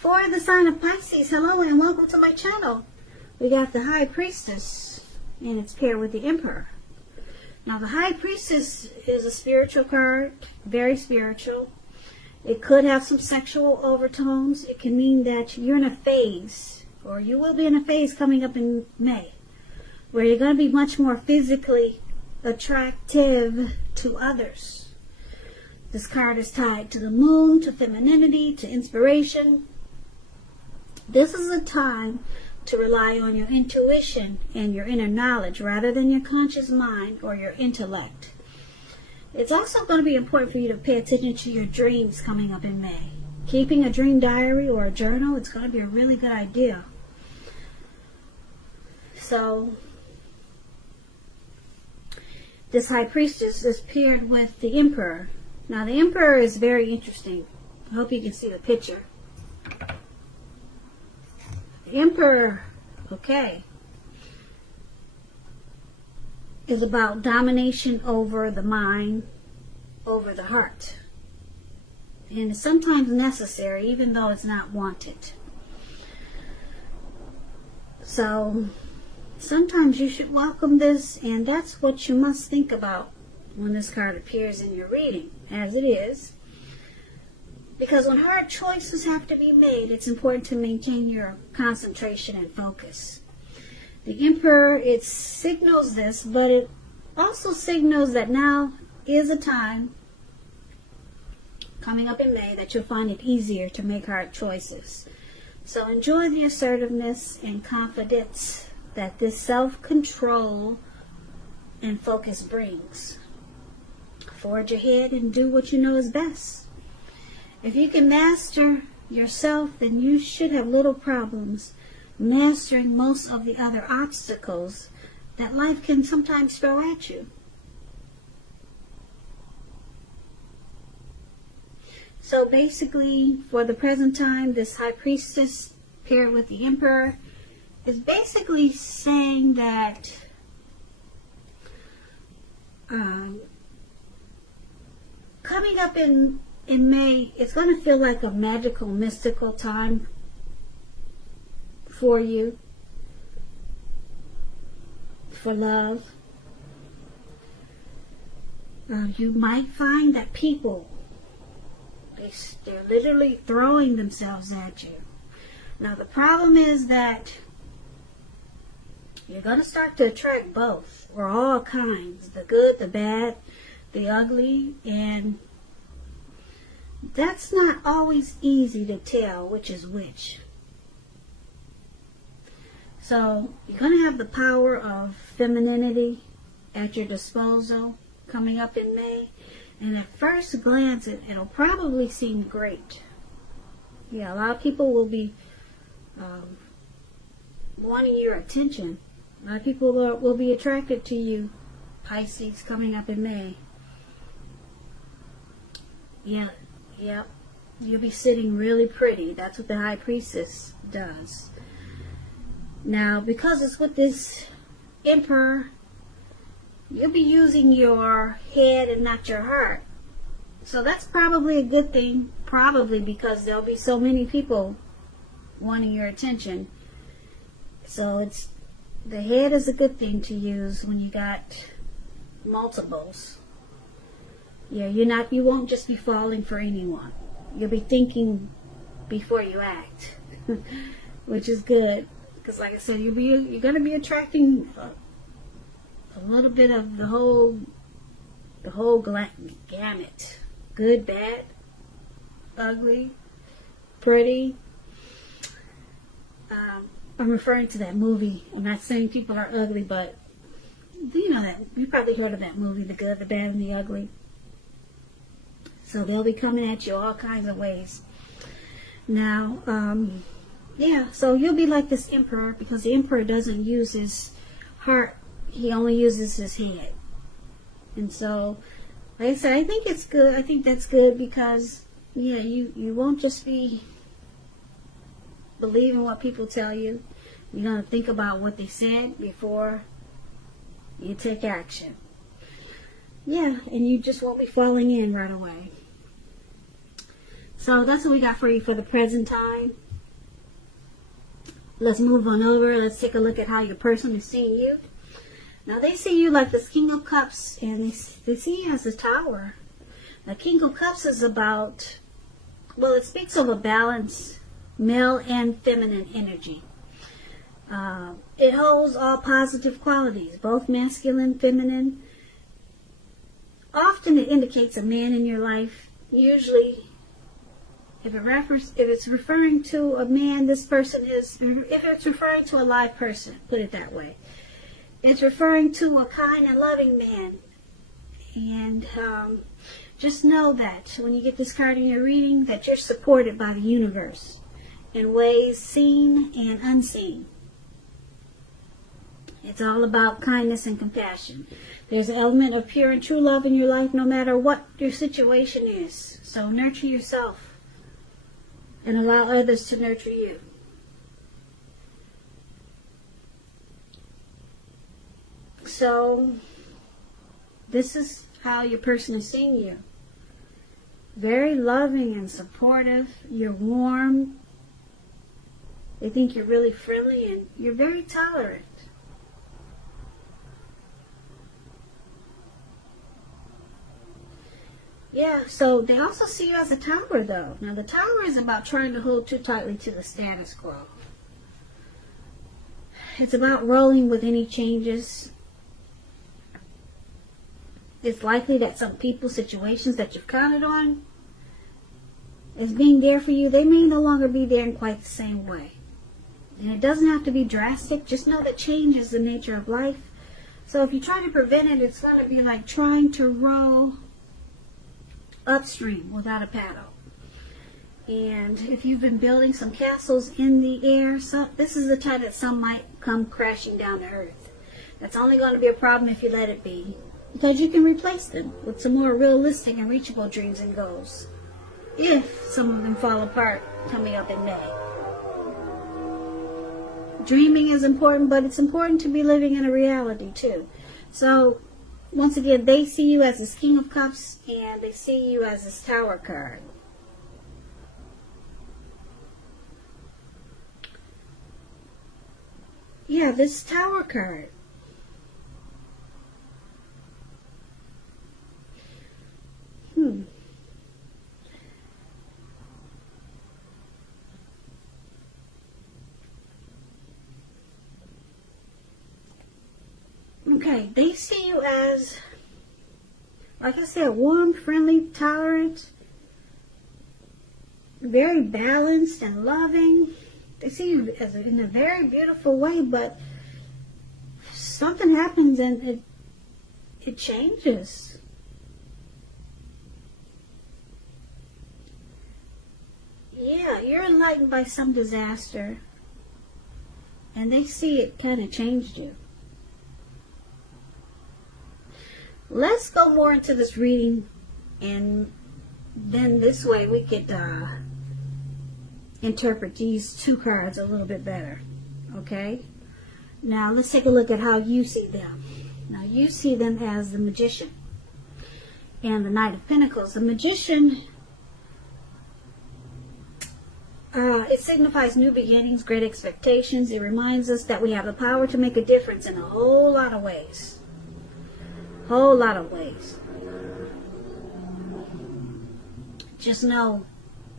For the sign of Pisces, hello and welcome to my channel. We got the High Priestess, and it's paired with the Emperor. Now, the High Priestess is a spiritual card, very spiritual. It could have some sexual overtones. It can mean that you're in a phase, or you will be in a phase coming up in May, where you're going to be much more physically attractive to others. This card is tied to the moon, to femininity, to inspiration. This is a time to rely on your intuition and your inner knowledge rather than your conscious mind or your intellect. It's also going to be important for you to pay attention to your dreams coming up in May. Keeping a dream diary or a journal, it's going to be a really good idea. So, this High Priestess is paired with the Emperor. Now, the Emperor is very interesting. I hope you can see the picture. The Emperor, okay, is about domination over the mind, over the heart. And it's sometimes necessary, even though it's not wanted. So, sometimes you should welcome this, and that's what you must think about when this card appears in your reading, as it is. Because when hard choices have to be made, it's important to maintain your concentration and focus. The Emperor, it signals this, but it also signals that now is a time coming up in May that you'll find it easier to make hard choices. So enjoy the assertiveness and confidence that this self-control and focus brings. Forge ahead and do what you know is best. If you can master yourself, then you should have little problems mastering most of the other obstacles that life can sometimes throw at you. So basically, for the present time, this High Priestess paired with the Emperor is basically saying that coming up in May, it's going to feel like a magical, mystical time for you, for love. You might find that people, they're literally throwing themselves at you. Now, the problem is that you're going to start to attract both, or all kinds, the good, the bad, the ugly, and that's not always easy to tell which is which. So, you're going to have the power of femininity at your disposal coming up in May. And at first glance, it'll probably seem great. Yeah, a lot of people will be wanting your attention. A lot of people will be attracted to you, Pisces, coming up in May. Yeah, yep. You'll be sitting really pretty. That's what the High Priestess does. Now, because it's with this Emperor, you'll be using your head and not your heart. So that's probably a good thing. Probably because there'll be so many people wanting your attention. So the head is a good thing to use when you got multiples. Yeah, you won't just be falling for anyone. You'll be thinking before you act, which is good. Because, like I said, you're going to be attracting a little bit of the whole gamut. Good, bad, ugly, pretty. I'm referring to that movie. I'm not saying people are ugly, but you know that. You probably heard of that movie, The Good, the Bad, and the Ugly. So they'll be coming at you all kinds of ways. Now, yeah, so you'll be like this Emperor, because the Emperor doesn't use his heart. He only uses his head. And so, like I said, I think it's good. I think that's good because, yeah, you won't just be believing what people tell you. You're going to think about what they said before you take action. Yeah, and you just won't be falling in right away. So that's what we got for you for the present time. let's move on over. Let's take a look at how your person is seeing you. Now, they see you like this King of Cups, and they see you as a Tower. The King of Cups is about, well, it speaks of a balance, male and feminine energy. It holds all positive qualities, both masculine, feminine. Often it indicates a man in your life. Usually, if it's referring to a man, this person is, if it's referring to a live person, put it that way. It's referring to a kind and loving man. And just know that when you get this card in your reading, that you're supported by the universe in ways seen and unseen. It's all about kindness and compassion. There's an element of pure and true love in your life no matter what your situation is. So nurture yourself and allow others to nurture you. So this is how your person is seeing you. Very loving and supportive. You're warm. They think you're really friendly and you're very tolerant. Yeah, so they also see you as a Tower, though. Now, the Tower is about trying to hold too tightly to the status quo. It's about rolling with any changes. It's likely that some people, situations that you've counted on as being there for you, they may no longer be there in quite the same way. And it doesn't have to be drastic. Just know that change is the nature of life. So if you try to prevent it, it's going to be like trying to row upstream without a paddle. And if you've been building some castles in the air, so this is the time that some might come crashing down to earth. That's only going to be a problem if you let it be, because you can replace them with some more realistic and reachable dreams and goals, if some of them fall apart coming up in May. Dreaming is important, but it's important to be living in a reality too. So once again, they see you as this King of Cups, and they see you as this Tower card. Yeah, this Tower card. Okay, they see you as, like I said, warm, friendly, tolerant, very balanced and loving. They see you as in a very beautiful way, but something happens and it changes. Yeah, you're enlightened by some disaster, and they see it kind of changed you. Let's go more into this reading, and then this way we could interpret these two cards a little bit better. Okay? Now let's take a look at how you see them. Now you see them as the Magician and the Knight of Pentacles. The Magician, it signifies new beginnings, great expectations. It reminds us that we have the power to make a difference in a whole lot of ways. Whole lot of ways. Just know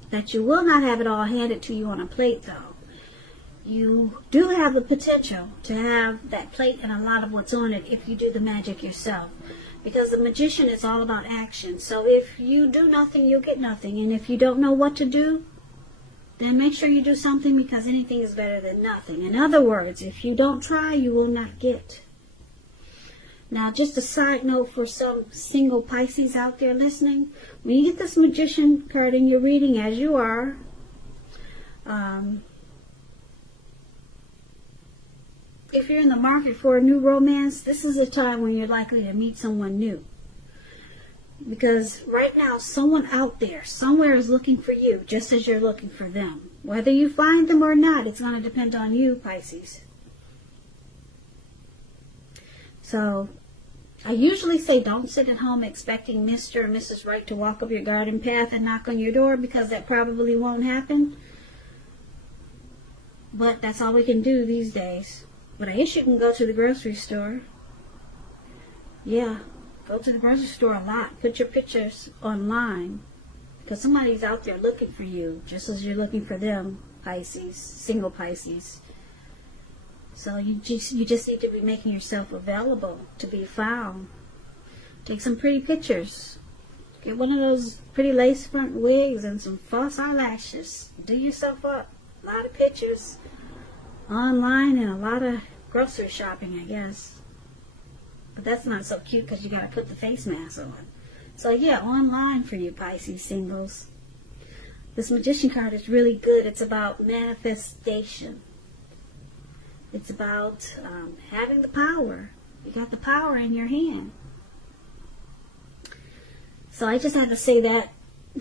that you will not have it all handed to you on a plate, though. You do have the potential to have that plate and a lot of what's on it if you do the magic yourself. Because the Magician is all about action. So if you do nothing, you'll get nothing. And if you don't know what to do, then make sure you do something, because anything is better than nothing. In other words, if you don't try, you will not get. Now, just a side note for some single Pisces out there listening. When you get this Magician card in your reading, as you are, if you're in the market for a new romance, this is a time when you're likely to meet someone new. Because right now, someone out there, somewhere is looking for you, just as you're looking for them. Whether you find them or not, it's going to depend on you, Pisces. So, I usually say don't sit at home expecting Mr. or Mrs. Right to walk up your garden path and knock on your door, because that probably won't happen. But that's all we can do these days. But I guess you can go to the grocery store. Yeah, go to the grocery store a lot. Put your pictures online. Because somebody's out there looking for you, just as you're looking for them, Pisces, single Pisces. So you just need to be making yourself available to be found. Take some pretty pictures. Get one of those pretty lace front wigs and some false eyelashes. Do yourself up. A lot of pictures online and a lot of grocery shopping, I guess. But that's not so cute because you got to put the face mask on. So yeah, online for you Pisces singles. This Magician card is really good. It's about manifestation. It's about having the power. You got the power in your hand. So I just had to say that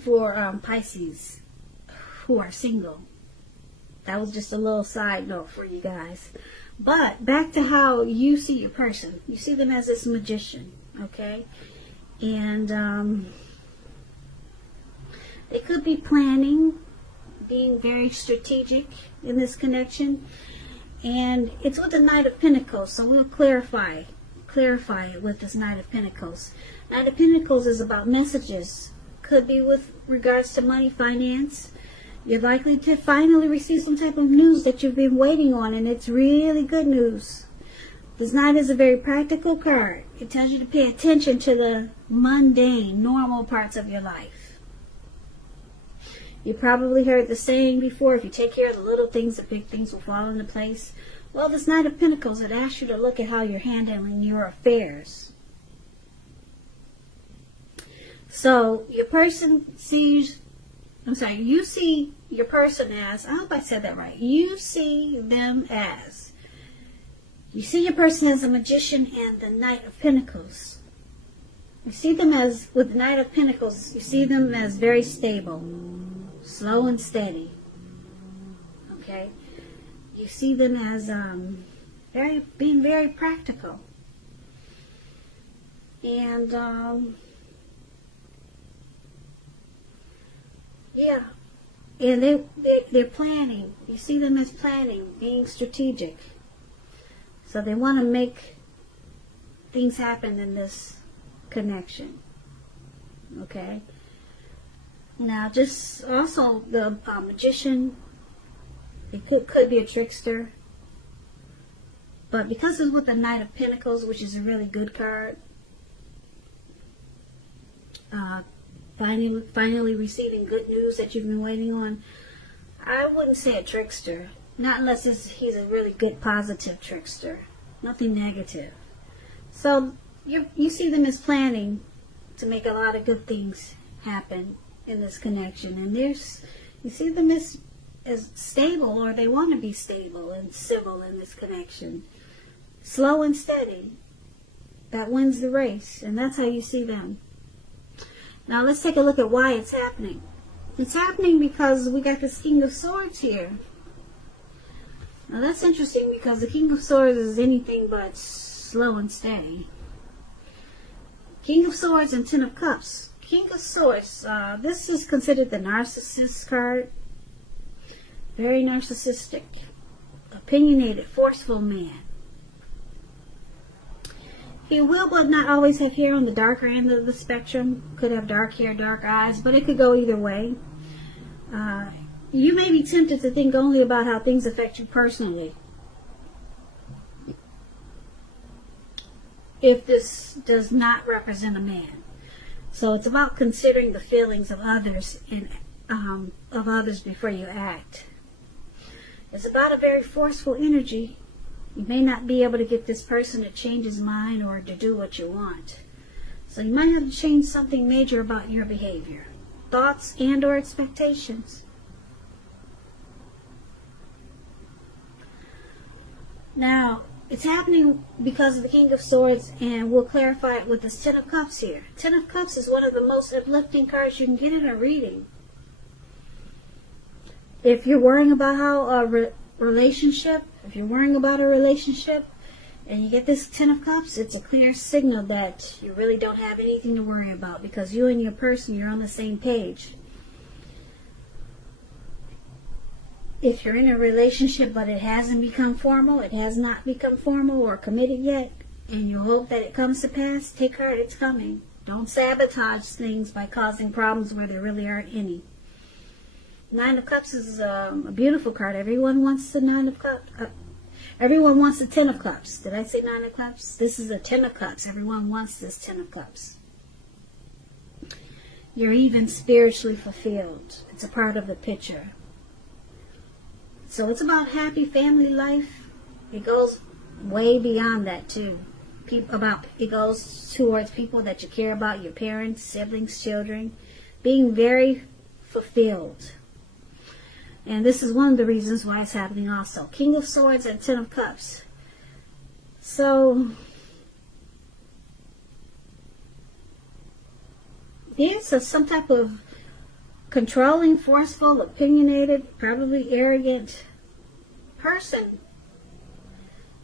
for Pisces who are single. That was just a little side note for you guys. But back to how you see your person. You see them as this magician, okay? And they could be planning, being very strategic in this connection. And it's with the Knight of Pentacles, so we'll clarify it with this Knight of Pentacles. Knight of Pentacles is about messages. Could be with regards to money, finance. You're likely to finally receive some type of news that you've been waiting on, and it's really good news. This Knight is a very practical card. It tells you to pay attention to the mundane, normal parts of your life. You probably heard the saying before, if you take care of the little things, the big things will fall into place. Well, this Knight of Pentacles, it asks you to look at how you're handling your affairs. So, your person sees, you see your person as, I hope I said that right. You see them as, you see your person as a magician and the Knight of Pentacles. You see them as, with the Knight of Pentacles, you see them as very stable, slow and steady. Okay? You see them as being very practical. And yeah. And they're planning. You see them as planning, being strategic. So they want to make things happen in this connection. Okay? Now, just also the magician, it could be a trickster. But because it's with the Knight of Pentacles, which is a really good card, finally receiving good news that you've been waiting on, I wouldn't say a trickster. Not unless he's a really good positive trickster. Nothing negative. So you see them as planning to make a lot of good things happen in this connection. And you see them as stable, or they want to be stable and civil in this connection. Slow and steady. That wins the race. And that's how you see them. Now let's take a look at why it's happening. It's happening because we got this King of Swords here. Now that's interesting because the King of Swords is anything but slow and steady. King of Swords and Ten of Cups. King of Swords, this is considered the narcissist card. Very narcissistic, opinionated, forceful man. He will but not always have hair on the darker end of the spectrum. Could have dark hair, dark eyes, but it could go either way. You may be tempted to think only about how things affect you personally. If this does not represent a man. So it's about considering the feelings of others before you act. It's about a very forceful energy. You may not be able to get this person to change his mind or to do what you want. So you might have to change something major about your behavior, thoughts and or expectations. Now, it's happening because of the King of Swords, and we'll clarify it with this Ten of Cups here. Ten of Cups is one of the most uplifting cards you can get in a reading. If you're worrying about if you're worrying about a relationship and you get this Ten of Cups, it's a clear signal that you really don't have anything to worry about because you and your person, you're on the same page. if you're in a relationship but it hasn't become formal, it has not become formal or committed yet, and you hope that it comes to pass, take heart, it's coming. Don't sabotage things by causing problems where there really aren't any. Nine of Cups is a beautiful card. Everyone wants the Nine of Cups. Everyone wants the Ten of Cups. Did I say Nine of Cups? This is the Ten of Cups. Everyone wants this Ten of Cups. You're even spiritually fulfilled. It's a part of the picture. So it's about happy family life. It goes way beyond that too. It goes towards people that you care about, your parents, siblings, children, being very fulfilled. And this is one of the reasons why it's happening also. King of Swords and Ten of Cups. So there's some type of controlling, forceful, opinionated, probably arrogant person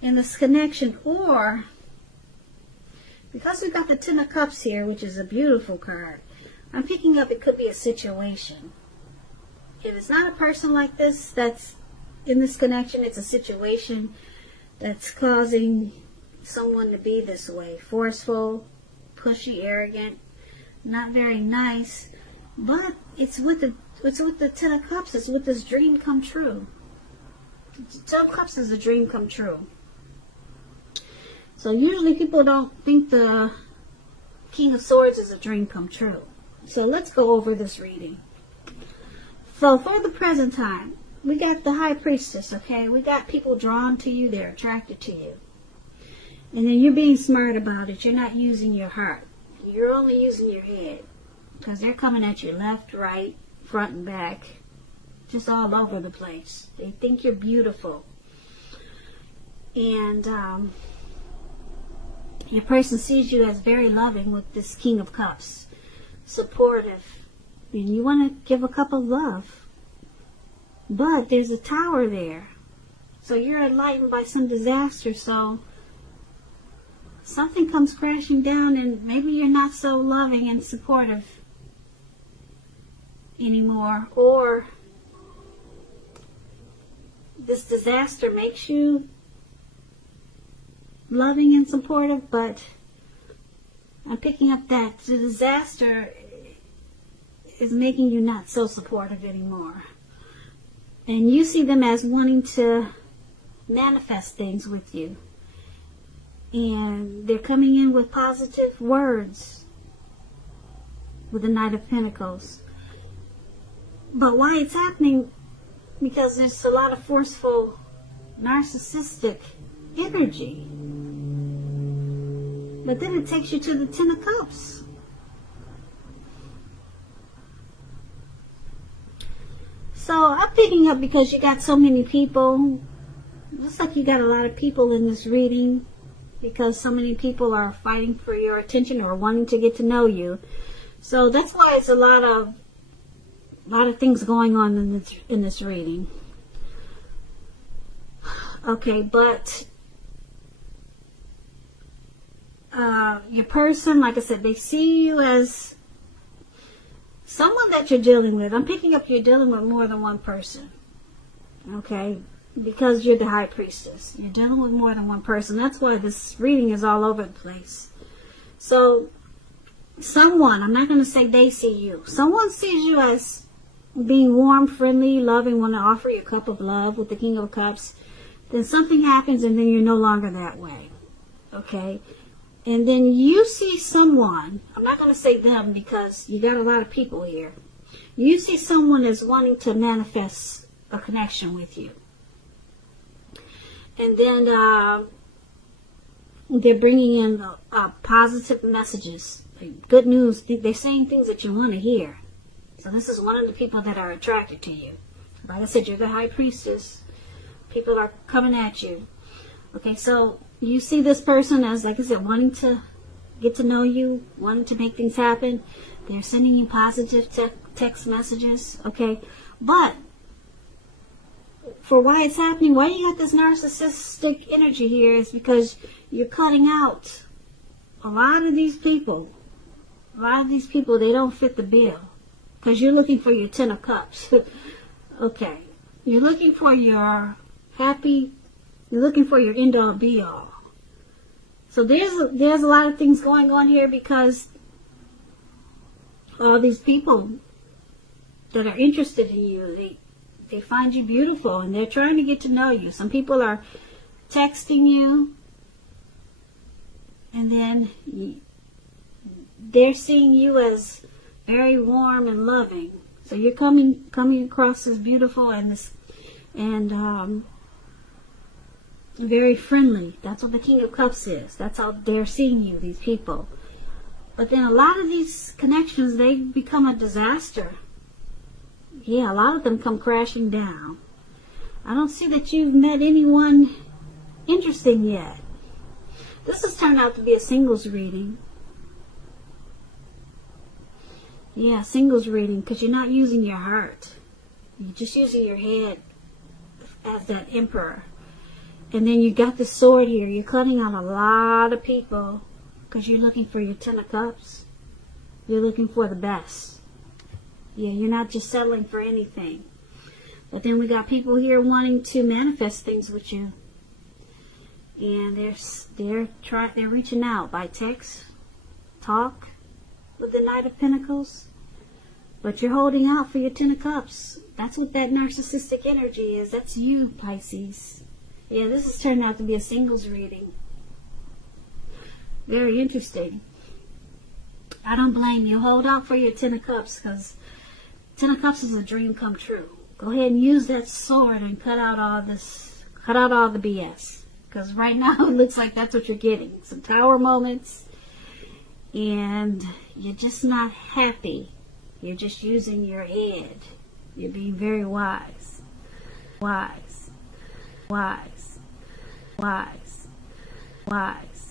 in this connection. Or, because we've got the Ten of Cups here, which is a beautiful card, I'm picking up it could be a situation. If it's not a person like this that's in this connection, it's a situation that's causing someone to be this way. Forceful, pushy, arrogant, not very nice. But it's with the Ten of Cups. It's with this dream come true. The Ten of Cups is a dream come true. So usually people don't think the King of Swords is a dream come true. So let's go over this reading. So for the present time, we got the High Priestess, okay? We got people drawn to you. They're attracted to you. And then you're being smart about it. You're not using your heart. You're only using your head. Because they're coming at you left, right, front, and back. Just all over the place. They think you're beautiful. And your person sees you as very loving with this King of Cups. Supportive. And you want to give a cup of love. But there's a tower there. So you're enlightened by some disaster. So something comes crashing down and maybe you're not so loving and supportive anymore. Or this disaster makes you loving and supportive, but I'm picking up that the disaster is making you not so supportive anymore. And you see them as wanting to manifest things with you. And they're coming in with positive words with the Knight of Pentacles. But why it's happening? Because there's a lot of forceful, narcissistic energy. But then it takes you to the Ten of Cups. So I'm picking up because you got so many people. Looks like you got a lot of people in this reading because so many people are fighting for your attention or wanting to get to know you. So that's why it's a lot of things going on in this reading. Okay, but your person, like I said, they see you as someone that you're dealing with. I'm picking up you're dealing with more than one person. Okay? Because you're the High Priestess. You're dealing with more than one person. That's why this reading is all over the place. So, someone, I'm not going to say they see you. Someone sees you as being warm, friendly, loving, want to offer you a cup of love with the King of Cups. Then something happens and then you're no longer that way. Okay? And then you see someone, I'm not going to say them because you got a lot of people here. You see someone as wanting to manifest a connection with you. And then they're bringing in positive messages, like good news. They're saying things that you want to hear. So this is one of the people that are attracted to you. Like I said, you're the High Priestess. People are coming at you. Okay, so you see this person as, like I said, wanting to get to know you, wanting to make things happen. They're sending you positive text messages, okay? But for why it's happening, why you got this narcissistic energy here is because you're cutting out a lot of these people. A lot of these people, they don't fit the bill because you're looking for your Ten of Cups. Okay. You're looking for your happy, you're looking for your end all be all. So there's a lot of things going on here, because all these people that are interested in you, they find you beautiful and they're trying to get to know you. Some people are texting you, and then they're seeing you as very warm and loving. So you're coming across as beautiful and very friendly. That's what the King of Cups is. That's how they're seeing you, these people. But then a lot of these connections, they become a disaster. Yeah, a lot of them come crashing down. I don't see that you've met anyone interesting yet. This has turned out to be a singles reading. Yeah, singles reading, because you're not using your heart. You're just using your head as that emperor. And then you got the sword here. You're cutting out a lot of people because you're looking for your 10 of Cups. You're looking for the best. Yeah, you're not just settling for anything. But then we got people here wanting to manifest things with you. And they're reaching out by text, talk, with the Knight of Pentacles. But you're holding out for your 10 of Cups. That's what that narcissistic energy is. That's you, Pisces. Yeah, this has turned out to be a singles reading. Very interesting. I don't blame you. Hold out for your 10 of Cups, because 10 of Cups is a dream come true. Go ahead and use that sword and cut out all the BS. Because right now it looks like that's what you're getting. Some tower moments. And you're just not happy. You're just using your head. You're being very wise. Wise. Wise. Wise. Wise.